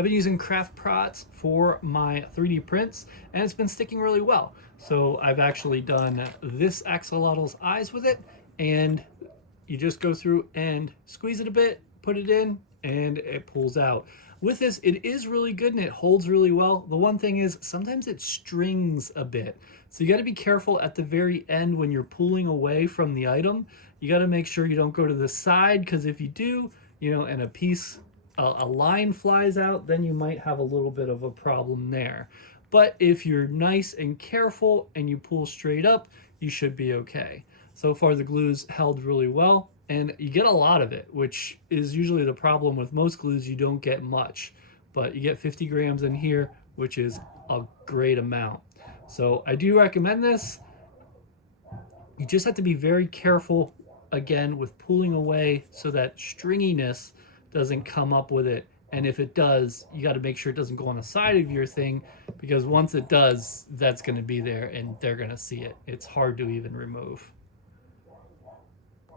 I've been using KRAFTPROTZ for my 3D prints, and it's been sticking really well. So I've actually done this axolotl's eyes with it, and you just go through and squeeze it a bit, put it in, and it pulls out. With this, it is really good and it holds really well. The one thing is sometimes it strings a bit. So you got to be careful at the very end when you're pulling away from the item. You got to make sure you don't go to the side, because if you do, and a line flies out, then you might have a little bit of a problem there. But if you're nice and careful and you pull straight up, you should be okay. So far the glue's held really well, and you get a lot of it, which is usually the problem with most glues. You don't get much, but you get 50 grams in here, which is a great amount. So I do recommend this. You just have to be very careful, again, with pulling away so that stringiness doesn't come up with it. And if it does, you got to make sure it doesn't go on the side of your thing, because once it does, that's going to be there and they're going to see it. It's hard to even remove.